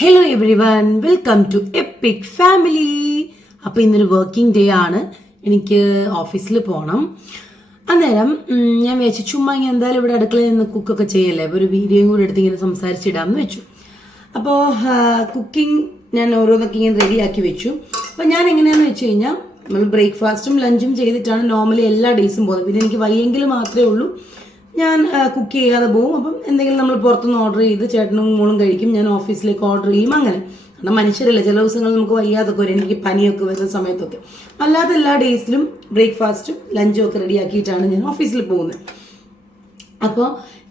Hello everyone, welcome to epic family. അപ്പോൾ ഇന്നൊരു working day ആണ്. എനിക്ക് ഓഫീസിൽ പോകണം. അന്നേരം ഞാൻ വിചാരിച്ചു ചുമ്മാ ഇങ്ങനെ എന്തായാലും ഇവിടെ അടുക്കളയിൽ നിന്ന് കുക്കൊക്കെ ചെയ്യല്ലേ, അപ്പോൾ ഒരു വീഡിയോയും കൂടെ എടുത്ത് ഇങ്ങനെ സംസാരിച്ചിടാമെന്ന് വെച്ചു. അപ്പോൾ കുക്കിംഗ് ഞാൻ ഓരോന്നൊക്കെ ഇങ്ങനെ റെഡിയാക്കി വെച്ചു. അപ്പോൾ ഞാൻ എങ്ങനെയാണെന്ന് വെച്ച് കഴിഞ്ഞാൽ നമ്മൾ ബ്രേക്ക്ഫാസ്റ്റും ലഞ്ചും ചെയ്തിട്ടാണ് നോർമലി എല്ലാ ഡേയ്സും പോകുന്നത്. പിന്നെ എനിക്ക് വയ്യെങ്കിൽ മാത്രമേ ഉള്ളൂ ഞാൻ കുക്ക് ചെയ്യാതെ പോകും. അപ്പം എന്തെങ്കിലും നമ്മൾ പുറത്തുനിന്ന് ഓർഡർ ചെയ്ത് ചേട്ടനും മോളും കഴിക്കും, ഞാൻ ഓഫീസിലേക്ക് ഓർഡർ ചെയ്യും. അങ്ങനെ കാരണം മനുഷ്യരല്ല, ചില ദിവസങ്ങളിൽ നമുക്ക് വയ്യാതൊക്കെ വരും, എനിക്ക് പനിയൊക്കെ വരുന്ന സമയത്തൊക്കെ. അല്ലാത്ത എല്ലാ ഡേയ്സിലും ബ്രേക്ക്ഫാസ്റ്റും ലഞ്ചും ഒക്കെ റെഡിയാക്കിയിട്ടാണ് ഞാൻ ഓഫീസിൽ പോകുന്നത്. അപ്പോൾ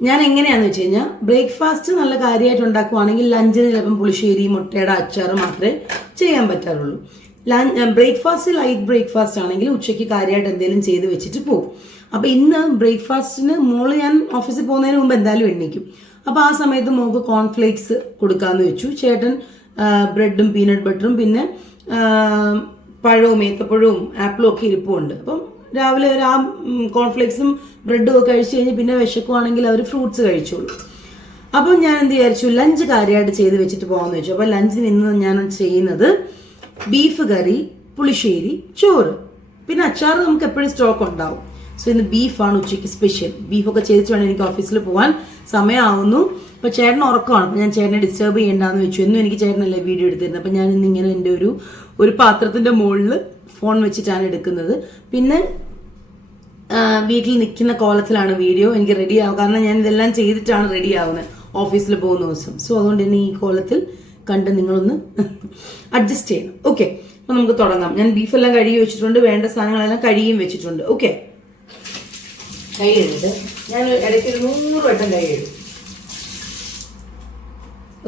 ഞാൻ എങ്ങനെയാണെന്ന് വെച്ച് കഴിഞ്ഞാൽ ബ്രേക്ക്ഫാസ്റ്റ് നല്ല കാര്യമായിട്ട് ഉണ്ടാക്കുവാണെങ്കിൽ ലഞ്ചിന് ചിലപ്പം പുളിശ്ശേരി മുട്ടയുടെ അച്ചാറ് മാത്രമേ ചെയ്യാൻ പറ്റാറുള്ളൂ. ബ്രേക്ക്ഫാസ്റ്റ് ലൈറ്റ് ബ്രേക്ക്ഫാസ്റ്റ് ആണെങ്കിൽ ഉച്ചയ്ക്ക് കാര്യമായിട്ട് എന്തെങ്കിലും ചെയ്ത് വെച്ചിട്ട് പോകും. അപ്പോൾ ഇന്ന് ബ്രേക്ക്ഫാസ്റ്റിന് മോള് ഞാൻ ഓഫീസിൽ പോകുന്നതിന് മുമ്പ് എന്തായാലും എണ്ണിക്കും. അപ്പോൾ ആ സമയത്ത് മോൾക്ക് കോൺഫ്ലേക്സ് കൊടുക്കാമെന്ന് വെച്ചു. ചേട്ടൻ ബ്രെഡും പീനട്ട് ബട്ടറും പിന്നെ പഴവും ഏത്തപ്പഴവും ആപ്പിളും ഒക്കെ ഇരിപ്പുണ്ട്. അപ്പം രാവിലെ ഒരു ആ കോൺഫ്ലേക്സും ബ്രെഡും ഒക്കെ കഴിച്ചു കഴിഞ്ഞ് പിന്നെ വിശക്കുവാണെങ്കിൽ അവർ ഫ്രൂട്ട്സ് കഴിച്ചോളൂ. അപ്പം ഞാൻ എന്ത് വിചാരിച്ചു, ലഞ്ച് കാര്യമായിട്ട് ചെയ്ത് വെച്ചിട്ട് പോകാമെന്ന് വെച്ചു. അപ്പോൾ ലഞ്ചിന് ഇന്ന് ഞാൻ ചെയ്യുന്നത് ബീഫ് കറി, പുളിശ്ശേരി, ചോറ്, പിന്നെ അച്ചാറ് നമുക്ക് എപ്പോഴും സ്റ്റോക്ക് ഉണ്ടാവും. സോ ഇന്ന് ബീഫാണ് ഉച്ചയ്ക്ക് സ്പെഷ്യൽ. ബീഫൊക്കെ ചെയ്തിട്ട് വേണം എനിക്ക് ഓഫീസിൽ പോകാൻ, സമയമാവുന്നു. അപ്പോൾ ചേട്ടൻ ഉറക്കമാണ്. അപ്പോൾ ഞാൻ ചേട്ടനെ ഡിസ്റ്റർബ് ചെയ്യേണ്ടെന്ന് വെച്ചു. എന്നും എനിക്ക് ചേട്ടനല്ലേ വീഡിയോ എടുത്തിരുന്നത്. അപ്പോൾ ഞാൻ ഇന്നിങ്ങനെ എൻ്റെ ഒരു പാത്രത്തിൻ്റെ മുകളിൽ ഫോൺ വെച്ചിട്ടാണ് എടുക്കുന്നത്. പിന്നെ വീട്ടിൽ നിൽക്കുന്ന കോലത്തിലാണ് വീഡിയോ എനിക്ക് റെഡി ആവും, കാരണം ഞാൻ ഇതെല്ലാം ചെയ്തിട്ടാണ് റെഡി ആവുന്നത് ഓഫീസിൽ പോകുന്ന ദിവസം. സോ അതുകൊണ്ട് തന്നെ ഈ കോലത്തിൽ കണ്ട് നിങ്ങളൊന്ന് അഡ്ജസ്റ്റ് ചെയ്യണം. ഓക്കെ, അപ്പോൾ നമുക്ക് തുടങ്ങാം. ഞാൻ ബീഫെല്ലാം കഴുകി വെച്ചിട്ടുണ്ട്, വേണ്ട സാധനങ്ങളെല്ലാം കഴുകിയും വെച്ചിട്ടുണ്ട്. ഓക്കെ, കൈ കഴുകിട്ട് ഞാൻ ഇടയ്ക്ക് 100 വട്ടം കൈ കഴുകും.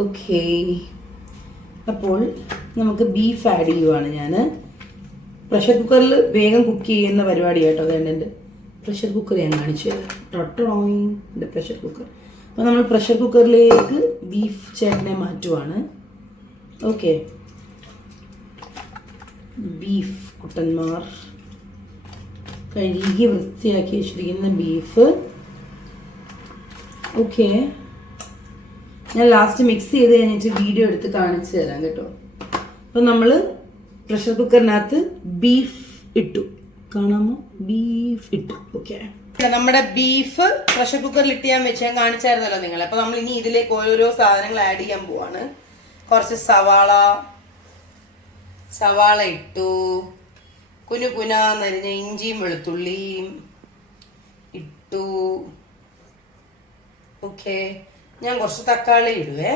ഓക്കെ, അപ്പോൾ നമുക്ക് ബീഫ് ആഡ് ചെയ്യുവാണ്. ഞാൻ പ്രഷർ കുക്കറിൽ വേഗം കുക്ക് ചെയ്യുന്ന പരിപാടി കേട്ടോ. അതുകൊണ്ട് എൻ്റെ പ്രഷർ കുക്കർ ഞാൻ കാണിച്ചു തരാം. എൻ്റെ പ്രഷർ കുക്കർ. അപ്പോൾ നമ്മൾ പ്രഷർ കുക്കറിലേക്ക് ബീഫ് ചേട്ടനെ മാറ്റുവാണ്. ഓക്കെ, ബീഫ് കുട്ടന്മാർ കഴുകി വൃത്തിയാക്കി വെച്ചിരിക്കുന്ന ബീഫ്. ഓക്കെ, ഞാൻ ലാസ്റ്റ് മിക്സ് ചെയ്ത് കഴിഞ്ഞിട്ട് വീഡിയോ എടുത്ത് കാണിച്ചു തരാം കേട്ടോ. അപ്പം നമ്മൾ പ്രഷർ കുക്കറിനകത്ത് ബീഫ് ഇട്ടു, കാണാമോ? ബീഫ് ഇട്ടു. ഓക്കെ, നമ്മുടെ ബീഫ് പ്രഷർ കുക്കറിൽ ഇട്ട് ഞാൻ വെച്ച് ഞാൻ കാണിച്ചായിരുന്നല്ലോ നിങ്ങളെ. അപ്പോൾ നമ്മൾ ഇനി ഇതിലേക്ക് ഓരോരോ സാധനങ്ങൾ ആഡ് ചെയ്യാൻ പോവാണ്. കുറച്ച് സവാള ഇട്ടു, കുനുകുനാന്നരിഞ്ഞ ഇഞ്ചിയും വെളുത്തുള്ളിയും ഇട്ടു. ഓക്കെ, ഞാൻ കുറച്ച് തക്കാളി ഇടുവേ.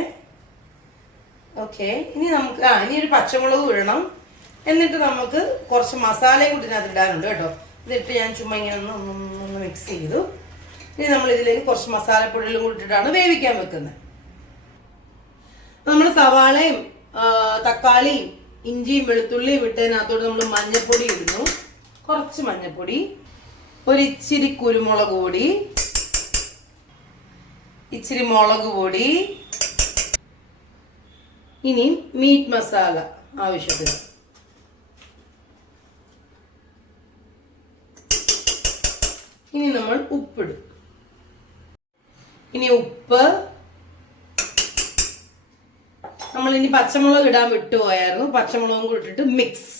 ഓക്കെ, ഇനി നമുക്ക് ഇനി ഒരു പച്ചമുളക് ഇടണം. എന്നിട്ട് നമുക്ക് കുറച്ച് മസാലയും കൂടി ഇതിനകത്ത് ഇടാനുണ്ട് കേട്ടോ. ഇതിട്ട് ഞാൻ ചുമ്മാ ഇങ്ങനെ ഒന്ന് മിക്സ് ചെയ്തു. ഇനി നമ്മൾ ഇതിലേക്ക് കുറച്ച് മസാലപ്പൊടികളും കൂടി ഇട്ടിട്ടാണ് വേവിക്കാൻ വെക്കുന്നത്. നമ്മൾ സവാളയും തക്കാളിയും ഇഞ്ചിയും വെളുത്തുള്ളിയും ഇട്ടതിനകത്തോട്ട് നമ്മൾ മഞ്ഞൾപ്പൊടി ഇടുന്നു. കുറച്ച് മഞ്ഞൾപ്പൊടി, ഒരു ഇച്ചിരി കുരുമുളക് പൊടി, ഇച്ചിരി മുളക് പൊടി, ഇനി മീറ്റ് മസാല ആവശ്യത്തിന്. ഇനി നമ്മൾ ഉപ്പിടും. ഇനി ഉപ്പ്, നമ്മൾ ഇനി പച്ചമുളക് ഇടാൻ വിട്ടുപോയായിരുന്നു. പച്ചമുളകും കൂടി ഇട്ടിട്ട് മിക്സ്.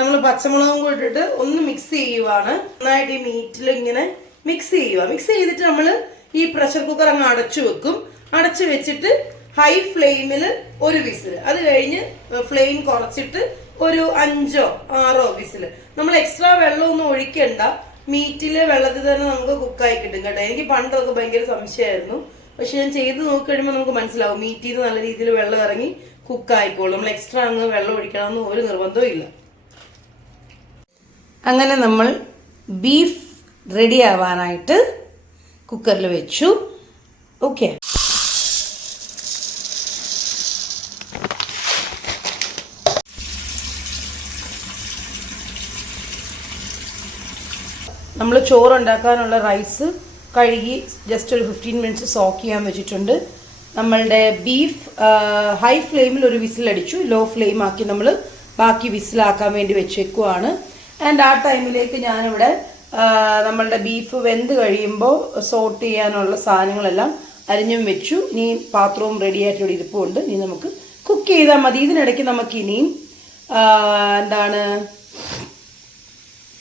നമ്മൾ പച്ചമുളകും കൂടി ഇട്ടിട്ട് ഒന്ന് മിക്സ് ചെയ്യുവാണ്. നന്നായിട്ട് ഈ മീറ്റിൽ ഇങ്ങനെ മിക്സ് ചെയ്യുക. മിക്സ് ചെയ്തിട്ട് നമ്മൾ ഈ പ്രഷർ കുക്കർ അങ്ങ് അടച്ചു വെക്കും. അടച്ചു വെച്ചിട്ട് ഹൈ ഫ്ലെയിമിൽ ഒരു വിസിൽ, അത് കഴിഞ്ഞ് ഫ്ലെയിം കുറച്ചിട്ട് ഒരു 5 or 6 വിസിൽ. നമ്മൾ എക്സ്ട്രാ വെള്ളമൊന്നും ഒഴിക്കണ്ട, മീറ്റിലെ വെള്ളത്തിൽ തന്നെ നമുക്ക് കുക്കായി കിട്ടും കേട്ടോ. എനിക്ക് പണ്ടൊക്കെ ഭയങ്കര സംശയമായിരുന്നു, പക്ഷെ ഞാൻ ചെയ്ത് നോക്കി കഴിയുമ്പോൾ നമുക്ക് മനസ്സിലാവും മീറ്റിൽ നിന്ന് നല്ല രീതിയിൽ വെള്ളം ഇറങ്ങി കുക്കായിക്കോളും. നമ്മൾ എക്സ്ട്രാ അങ്ങ് വെള്ളം ഒഴിക്കണമെന്ന് ഒരു നിർബന്ധവും ഇല്ല. അങ്ങനെ നമ്മൾ ബീഫ് റെഡി ആവാനായിട്ട് കുക്കറിൽ വെച്ചു. ഓക്കെ, നമ്മൾ ചോറുണ്ടാക്കാനുള്ള റൈസ് കഴുകി ജസ്റ്റ് ഒരു 15 minutes സോക്ക് ചെയ്യാൻ വെച്ചിട്ടുണ്ട്. നമ്മളുടെ ബീഫ് ഹൈ ഫ്ലെയിമിൽ ഒരു വിസിലടിച്ചു, ലോ ഫ്ലെയിം ആക്കി നമ്മൾ ബാക്കി വിസിലാക്കാൻ വേണ്ടി വെച്ചേക്കുവാണ്. ആൻഡ് ആ ടൈമിലേക്ക് ഞാനിവിടെ നമ്മളുടെ ബീഫ് വെന്ത് കഴിയുമ്പോൾ സോട്ട് ചെയ്യാനുള്ള സാധനങ്ങളെല്ലാം അരിഞ്ഞും വെച്ചു. ഇനി പാത്രവും റെഡിയായിട്ട് ഇവിടെ ഇരിപ്പുണ്ട്. ഇനി നമുക്ക് കുക്ക് ചെയ്താൽ മതി. ഇതിനിടയ്ക്ക് നമുക്ക് ഇനിയും എന്താണ്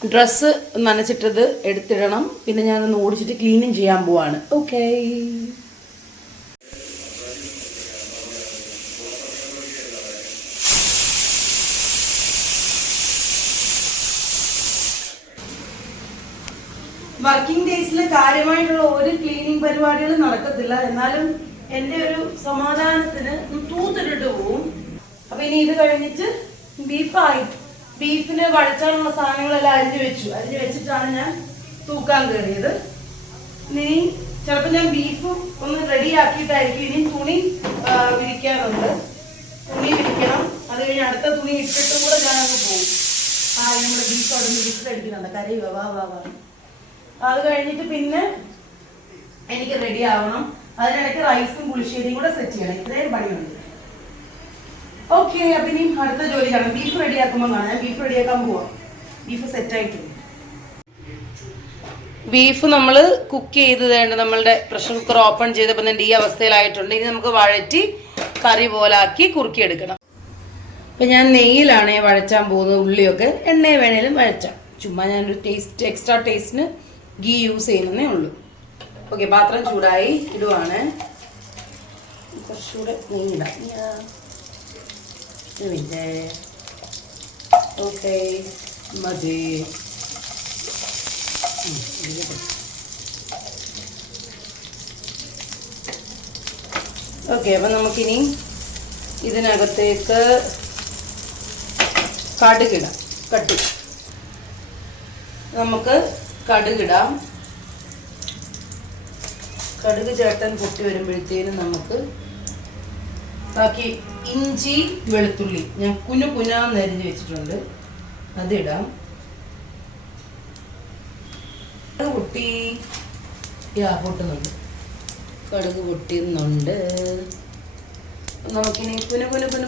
ഡ്രസ്സ് നനച്ചിട്ടത് എടുത്തിടണം. പിന്നെ ഞാനൊന്ന് ഓടിച്ചിട്ട് ക്ലീനിങ് ചെയ്യാൻ പോവാണ്. ഓക്കേ. വർക്കിംഗ് ഡേയ്സിൽ കാര്യമായിട്ടുള്ള ഒരു ക്ലീനിങ് പരിപാടികൾ നടക്കത്തില്ല. എന്നാലും എൻ്റെ ഒരു സമാധാനത്തിന് തൂത്തിട്ടിട്ട് പോവും. അപ്പൊ ഇനി ഇത് കഴിഞ്ഞിട്ട് ബീഫിന് വഴച്ചാനുള്ള സാധനങ്ങളെല്ലാം അരിഞ്ഞു വെച്ചിട്ടാണ് ഞാൻ തൂക്കാൻ കയറിയത്. ഇനി ചിലപ്പോൾ ഞാൻ ബീഫ് ഒന്ന് റെഡി ആക്കിയിട്ടായിരിക്കും. ഇനി തുണി വിരിക്കാനുണ്ട്. തുണി വിരിക്കണം. അത് കഴിഞ്ഞ് അടുത്ത തുണി ഇട്ടിട്ട് കൂടെ ഞാനങ്ങ് പോകും. നമ്മുടെ ബീഫ് അവിടെ നിന്ന് വിസിലടിക്കുന്നുണ്ട്. കരയുക വാ വാ വാ. അത് കഴിഞ്ഞിട്ട് പിന്നെ എനിക്ക് റെഡി ആവണം. അതിനിടയ്ക്ക് റൈസും പുളിശ്ശേരിയും കൂടെ സെറ്റ് ചെയ്യണം. ഇത്രയും പണിയുണ്ട്. ഓക്കെ. അപ്പൊ ഇനി അടുത്ത ജോലി കാണാം. ബീഫ് റെഡിയാക്കുമ്പോൾ കാണാം. ഞാൻ ബീഫ് റെഡിയാക്കാൻ പോവാം. ബീഫ് സെറ്റ് ആയിട്ടുണ്ട്. ബീഫ് നമ്മൾ കുക്ക് ചെയ്ത് വേണ്ട നമ്മളുടെ പ്രഷർ കുക്കർ ഓപ്പൺ ചെയ്തപ്പോൾ തന്നെ ഈ അവസ്ഥയിലായിട്ടുണ്ട്. ഇനി നമുക്ക് വഴറ്റി കറി പോലാക്കി കുറുക്കിയെടുക്കണം. അപ്പൊ ഞാൻ നെയ്യിലാണ് വഴച്ചാൻ പോകുന്നത്. ഉള്ളിയൊക്കെ എണ്ണയെ വേണേലും വഴച്ചാം. ചുമ്മാ ഞാനൊരു എക്സ്ട്രാ ടേസ്റ്റിന് ഗീ യൂസ് ചെയ്യുന്നതേ ഉള്ളൂ. ഓക്കെ. പാത്രം ചൂടായി ഇടുവാണ്. കുറച്ചുകൂടെ നെയ്യിടാം. ഓക്കെ മതി. ഓക്കെ. അപ്പൊ നമുക്കിനി ഇതിനകത്തേക്ക് കടുകിടാം. നമുക്ക് കടുകിടാം. കടുക് ചേട്ടൻ പൊട്ടി വരുമ്പോഴത്തേനും നമുക്ക് ബാക്കി ഇഞ്ചി വെളുത്തുള്ളി ഞാൻ കുനാന്ന് അരിഞ്ഞ് വെച്ചിട്ടുണ്ട്. അതിടാം. പൊട്ടുന്നുണ്ട്. കടുക് പൊട്ടിയുന്നുണ്ട്. നമുക്കിനി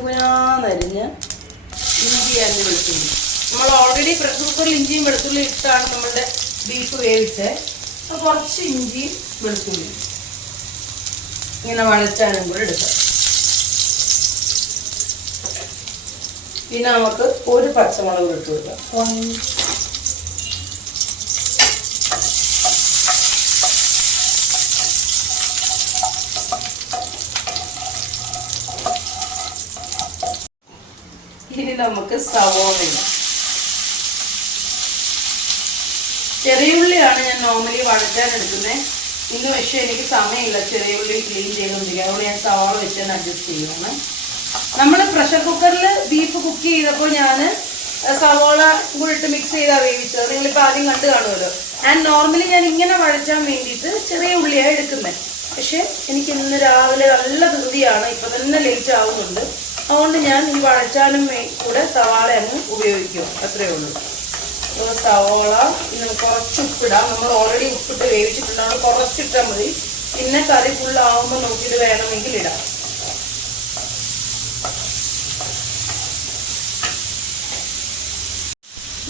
കുനാന്നരിഞ്ഞ് ഇഞ്ചി അരിഞ്ഞ് വെളുത്തുള്ളി. നമ്മൾ ഓൾറെഡി പ്രഷർ കുക്കറിൽ ഇഞ്ചിയും വെളുത്തുള്ളി ഇട്ടാണ് നമ്മളുടെ ബീഫ് വേവിച്ചത്. അപ്പോൾ കുറച്ച് ഇഞ്ചി വെളുത്തുള്ളി ഇങ്ങനെ വഴച്ചാനും കൂടെ എടുക്കാം. പിന്നെ നമുക്ക് ഒരു പച്ചമുളക് ഇട്ട് കൊടുക്കാം. ഇനി നമുക്ക് സവോള ഇടാം. ചെറിയുള്ളിയാണ് ഞാൻ നോർമലി വഴറ്റാൻ എടുക്കുന്നത്. ഇന്ന് പക്ഷേ എനിക്ക് സമയമില്ല ചെറിയുള്ളി ക്ലീൻ ചെയ്തുകൊണ്ടിരിക്കുക. അതുകൊണ്ട് ഞാൻ സവാള വെച്ച് അഡ്ജസ്റ്റ് ചെയ്യുകയാണ്. നമ്മൾ പ്രഷർ കുക്കറിൽ ബീഫ് കുക്ക് ചെയ്തപ്പോൾ ഞാൻ സവാള കൂടി ഇട്ട് മിക്സ് ചെയ്താണ് വേവിച്ചത്. നിങ്ങളിപ്പോൾ ആദ്യം കണ്ടു കാണുമല്ലോ. ആൻഡ് നോർമലി ഞാൻ ഇങ്ങനെ വഴറ്റാൻ വേണ്ടിയിട്ട് ചെറിയ ഉള്ളിയാണ് എടുക്കുന്നത്. പക്ഷെ എനിക്ക് ഇന്ന് രാവിലെ നല്ല ധൃതിയാണ്. ഇപ്പം തന്നെ ലേറ്റ് ആവുന്നുണ്ട്. അതുകൊണ്ട് ഞാൻ ഈ വഴറ്റാനും കൂടെ സവാള അങ്ങ് ഉപയോഗിക്കും. അത്രയേ ഉള്ളൂ. സവാള പിന്നെ കുറച്ച് ഉപ്പിടാം. നമ്മൾ ഓൾറെഡി ഉപ്പിട്ട് വേവിച്ചിട്ടുണ്ട്. അതുകൊണ്ട് കുറച്ചിട്ടാൽ മതി. പിന്നെ കറി ഫുള്ളാവുമ്പോൾ നോക്കിയിട്ട് വേണമെങ്കിൽ ഇടാം.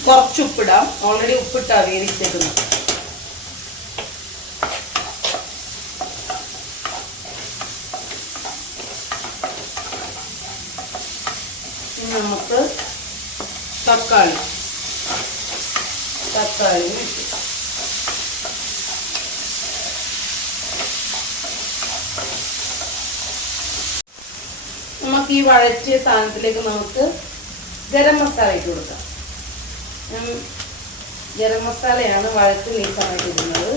കുറച്ച് ഉപ്പിടാം. ഓൾറെഡി ഉപ്പിട്ടാ വേവിച്ചേക്കുന്നത്. നമുക്ക് തക്കാളി നമുക്ക് ഈ വഴറ്റിയ സാധനത്തിലേക്ക് നമുക്ക് ഗരം മസാല ഇട്ട് കൊടുക്കാം. ഗരം മസാലയാണ് വഴറ്റി ഈ സമയത്ത് ഇടുന്നത്.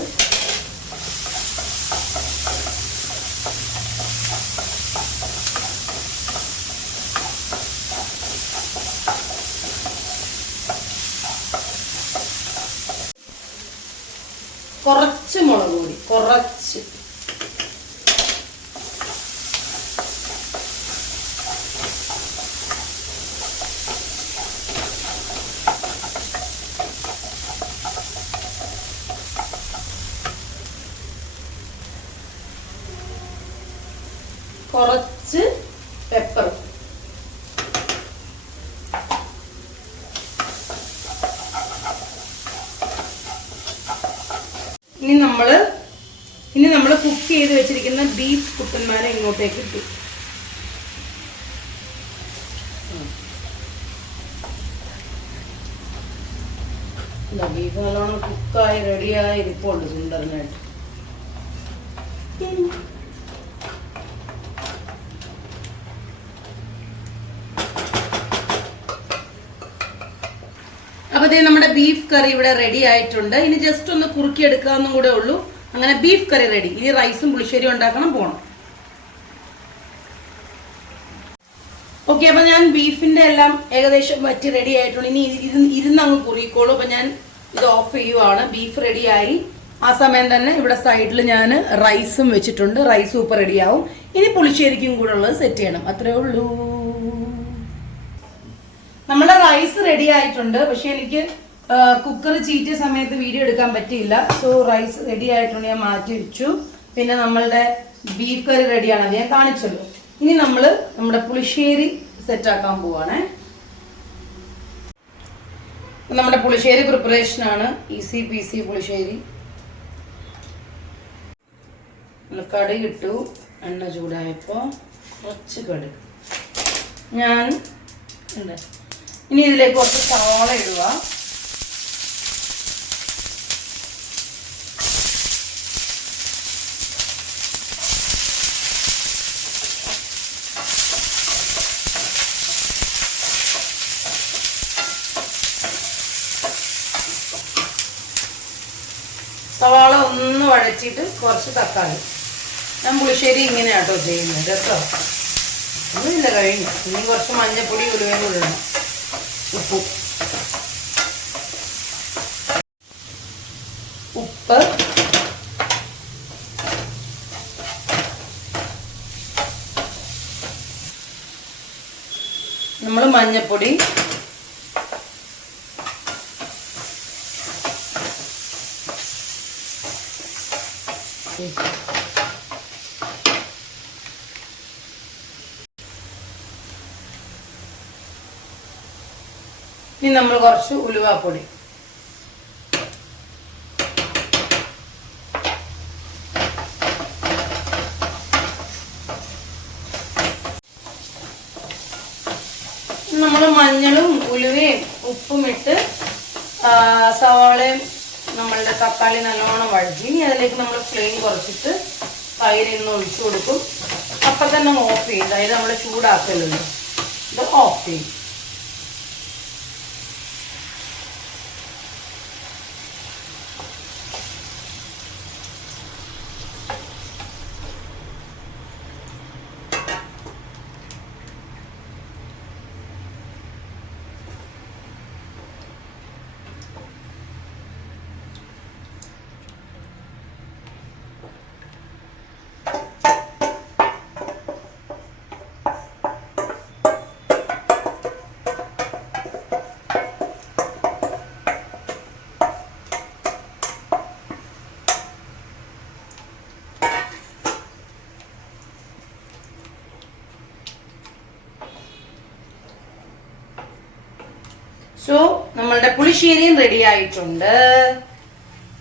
കുറച്ച് മുളക് പൊടി, കുറച്ച്. കുറച്ച് പെപ്പർ. ഇനി നമ്മൾ കുക്ക് കുക്ക് ചെയ്ത് വെച്ചിരിക്കുന്ന ബീഫ് കുട്ടന്മാരെ ഇങ്ങോട്ടേക്ക് ഇട്ടു. ബീഫ് നല്ലോണം കുക്കായി റെഡിയായി ഇരിപ്പുണ്ട് സുന്ദരനായിട്ട്. അപ്പൊ ഇതേ നമ്മുടെ ബീഫ് കറി ഇവിടെ റെഡി ആയിട്ടുണ്ട്. ഇനി ജസ്റ്റ് ഒന്ന് കുറുക്കി എടുക്കാന്നും കൂടെ ഉള്ളൂ. അങ്ങനെ ബീഫ് കറി റെഡി. ഇനി റൈസും പുളിശ്ശേരി ഉണ്ടാക്കണം, പോണം. ഓക്കെ, അപ്പൊ ഞാൻ ബീഫിന്റെ എല്ലാം ഏകദേശം വറ്റി റെഡി ആയിട്ടുണ്ട്. ഇനി ഇരുന്ന് അങ്ങ് കുറിക്കോളൂ. അപ്പൊ ഞാൻ ഇത് ഓഫ് ചെയ്യുവാണ്. ബീഫ് റെഡിയായി. ആ സമയം തന്നെ ഇവിടെ സൈഡിൽ ഞാൻ റൈസും വെച്ചിട്ടുണ്ട്. റൈസും ഇപ്പൊ റെഡിയാവും. ഇനി പുളിശ്ശേരിക്കും കൂടെ ഉള്ളത് സെറ്റ് ചെയ്യണം. അത്രേ ഉള്ളൂ. നമ്മുടെ റൈസ് റെഡി ആയിട്ടുണ്ട്. പക്ഷെ എനിക്ക് കുക്കർ ചീറ്റിയ സമയത്ത് വീഡിയോ എടുക്കാൻ പറ്റിയില്ല. സോ റൈസ് റെഡി ആയിട്ടുണ്ട്, ഞാൻ മാറ്റി വെച്ചു. പിന്നെ നമ്മളുടെ ബീഫ് കറി റെഡിയാണ്, അത് ഞാൻ കാണിച്ചല്ലോ. ഇനി നമ്മുടെ പുളിശ്ശേരി സെറ്റ് ആക്കാൻ പോവാണേ. നമ്മുടെ പുളിശ്ശേരി പ്രിപ്പറേഷൻ ആണ്. ഈസി പീസി പുളിശ്ശേരി. കടുക് ഇട്ടു. എണ്ണ ചൂടായപ്പോ കുറച്ച് കടുക് ഞാൻ ഉണ്ട്. ഇനി ഇതിലേക്ക് കുറച്ച് സവാള ഇടുക. സവാള ഒന്ന് വഴച്ചിട്ട് കുറച്ച് തക്കാളി. ഞാൻ പുളിശ്ശേരി ഇങ്ങനെയാട്ടോ ചെയ്യുന്നത്. രസം ഒന്നുമില്ല, കഴിഞ്ഞു. ഇനി കുറച്ച് മഞ്ഞപ്പൊടി ഉലുവയും കൂടെ ഇടണം, ഉപ്പ്. നമ്മൾ മഞ്ഞപ്പൊടി, ഇനി നമ്മൾ കുറച്ച് ഉലുവാപ്പൊടി. നമ്മൾ മഞ്ഞളും ഉലുവയും ഉപ്പും ഇട്ട് സവാളയും നമ്മളുടെ തക്കാളി നല്ലോണം വഴറ്റി. ഇനി അതിലേക്ക് നമ്മൾ ഫ്ലെയിം കുറച്ചിട്ട് തൈര് ഇന്ന് ഒഴിച്ചു കൊടുക്കും. അപ്പം തന്നെ ഓഫ് ചെയ്യും. തൈര് നമ്മൾ ചൂടാക്കലുണ്ട്. ഇത് ഓഫ് ചെയ്യും. സോ നമ്മളുടെ പുളിശ്ശേരിയും റെഡി ആയിട്ടുണ്ട്.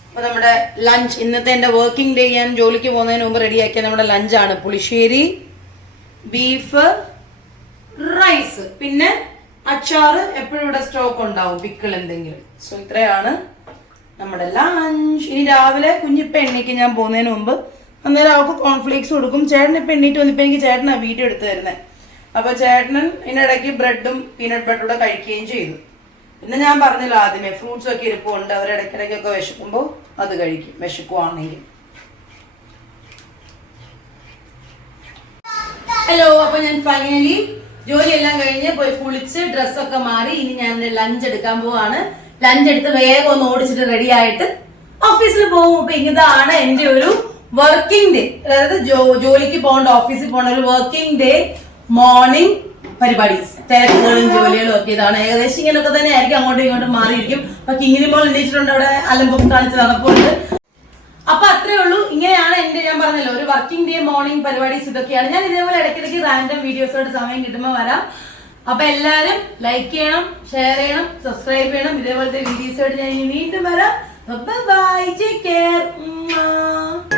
അപ്പൊ നമ്മുടെ ലഞ്ച്, ഇന്നത്തെ എന്റെ വർക്കിംഗ് ഡേ, ഞാൻ ജോലിക്ക് പോകുന്നതിന് മുമ്പ് റെഡിയാക്കിയ നമ്മുടെ ലഞ്ചാണ് പുളിശ്ശേരി, ബീഫ്, റൈസ്, പിന്നെ അച്ചാറ് എപ്പോഴും ഇവിടെ സ്റ്റോക്ക് ഉണ്ടാവും, പിക്കിൾ എന്തെങ്കിലും. സോ ഇത്രയാണ് നമ്മുടെ ലഞ്ച്. ഇനി രാവിലെ കുഞ്ഞിപ്പ എണ്ണീക്ക് ഞാൻ പോകുന്നതിന് മുമ്പ് അന്നേരം അവൾക്ക് കോൺഫ്ലേക്സ് കൊടുക്കും. ചേട്ടൻ ഇപ്പൊ എണ്ണീറ്റ് വന്നിപ്പോ എനിക്ക് ചേട്ടനാ വീഡിയോ എടുത്തു തരുന്നത്. അപ്പൊ ചേട്ടനും ഇതിനിടയ്ക്ക് ബ്രെഡും പീനട്ട് ബട്ടറും കഴിക്കുകയും ചെയ്തു. പിന്നെ ഞാൻ പറഞ്ഞല്ലോ ആദ്യമേ, ഫ്രൂട്ട്സ് ഒക്കെ ഇരിപ്പുണ്ട്. അവർ ഇടയ്ക്കിടയ്ക്കൊക്കെ വിശക്കുമ്പോൾ അത് കഴിക്കും, വിശക്കുവാണെങ്കിൽ. ഹലോ, അപ്പൊ ഞാൻ ഫൈനലി ജോലിയെല്ലാം കഴിഞ്ഞ് പോയി കുളിച്ച് ഡ്രസ്സൊക്കെ മാറി. ഇനി ഞാൻ ലഞ്ച് എടുക്കാൻ പോവാണ്. ലഞ്ച് എടുത്ത് വേഗം ഒന്ന് ഓടിച്ചിട്ട് റെഡി ആയിട്ട് ഓഫീസിൽ പോകും. അപ്പൊ ഇതാണ് എന്റെ ഒരു വർക്കിംഗ് ഡേ, അതായത് ജോലിക്ക് പോകേണ്ട, ഓഫീസിൽ പോകേണ്ട ഒരു വർക്കിംഗ് ഡേ മോർണിംഗ് പരിപാടീസ്, തിരക്കുകളും ജോലികളും ഒക്കെ ഇതാണ്. ഏകദേശം ഇങ്ങനെയൊക്കെ തന്നെ ആയിരിക്കും, അങ്ങോട്ടും ഇങ്ങോട്ടും മാറിയിരിക്കും. അപ്പൊ കിങ്ങിനി മോൾ എണീച്ചിട്ടുണ്ട്, അവിടെ അലമ്പൊക്കെ കാണിച്ച് നടപ്പുണ്ട്. അപ്പൊ അത്രേ ഉള്ളൂ. ഇങ്ങനെയാണ് എന്റെ, ഞാൻ പറഞ്ഞല്ലോ, ഒരു വർക്കിംഗ് ഡേ മോർണിംഗ് പരിപാടീസ് ഇതൊക്കെയാണ്. ഞാൻ ഇതേപോലെ ഇടയ്ക്കിടയ്ക്ക് റാൻഡം വീഡിയോസോട് സമയം കിട്ടുമ്പോൾ വരാം. അപ്പൊ എല്ലാരും ലൈക്ക് ചെയ്യണം, ഷെയർ ചെയ്യണം, സബ്സ്ക്രൈബ് ചെയ്യണം. ഇതേപോലത്തെ വീഡിയോസോട് ഞാൻ വീണ്ടും വരാം. Bye, take care.